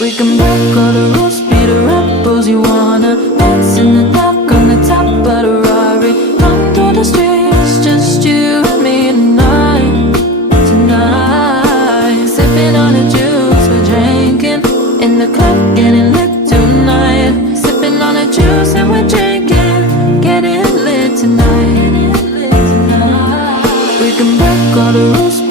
We can break all the rules, be the rebels you wanna. Dance in the dark on the top of the Rari. Run through the streets, just you and me tonight. Tonight, sipping on the juice we're drinking. In the club, getting lit tonight. Sipping on the juice and we're drinking. Getting lit tonight. We can break all the rules,